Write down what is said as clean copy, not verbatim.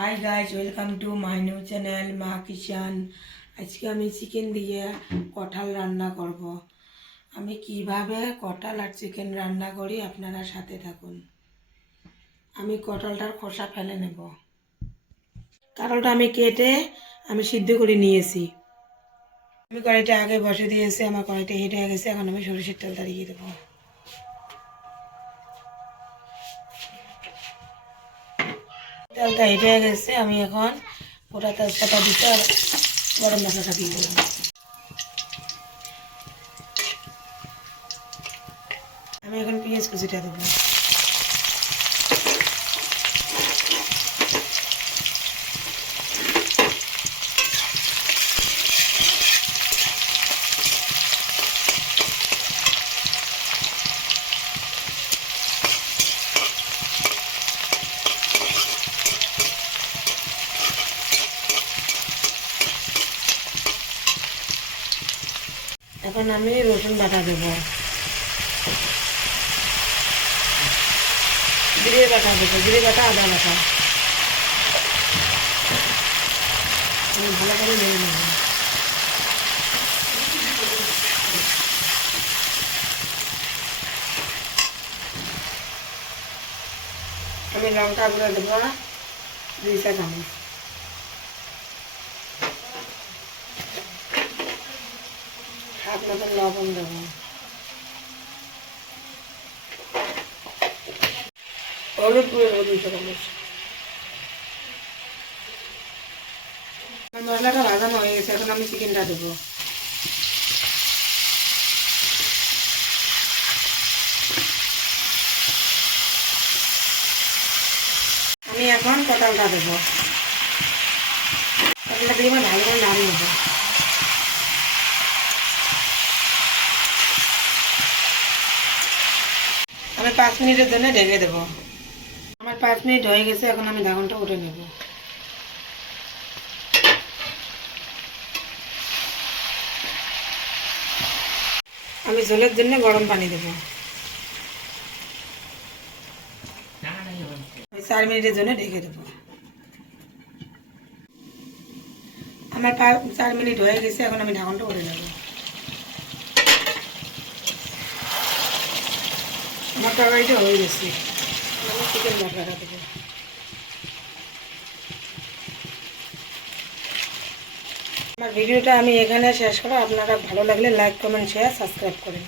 Hi guys, welcome to my new channel মা kitchen. আজকে আমি চিকেন দিয়ে কঁঠাল রান্না করব। আমি কিভাবে কঁঠাল আর চিকেন রান্না করি আপনারা সাথে থাকুন। আমি কঁঠালটার খোসা ফেলে নেব। কাঁঠালটা আমি কেটে সিদ্ধ করে নিয়েছি। আমি কড়াইটা আগে বসে দিয়েছি, আমার কড়াইটা হিট হয়ে গেছে। এখন আমি সরিষার তেলটা দিয়ে দেবো। তেলটা হিট হয়ে গেছে, আমি এখন গোটা তেজপাতা দিতে আর গরম মশলাটা দিয়ে দেবো। আমি এখন পেঁয়াজ কুচিটা দেবো। এখন আমি রসুন বাটা দেবো, জিরে বাটা দেবো, জিরে বাটা, আদা বাটা। আমি ভালো করে নেড়ে নেব। আমি লঙ্কা গুঁড়ো দেবো 2 চা চামচ। হাফ মতন লবণ দেবো। হলুদ গুঁড়ো দেবো 2 চা চামচ। মশলাটা ভাজানো হয়ে গেছে, এখন আমি চিকেনটা দেবো। আমি এখন কঁঠালটা দেবো। কঁঠালটা দিয়ে ভালো করে নাড়িয়ে নেবো। আমি 5 মিনিটের জন্য ঢেকে দেবো। আমার 5 মিনিট হয়ে গেছে, এখন আমি ঢাকনটা উঠে নেব। আমি ঝোলের জন্য গরম পানি দেবো। আমি 4 মিনিটের জন্য ঢেকে দেবো। আমার 4 মিনিট হয়ে গেছে, এখন আমি ঢাকনটা উঠে নেব। আমার তরকারিটা হয়ে গেছে, আমি চিকেন মশলাটা দেবো। আমার ভিডিওটা আমি এখানে শেষ করব। আপনারা ভালো লাগলে লাইক, কমেন্ট, শেয়ার, সাবস্ক্রাইব করেন।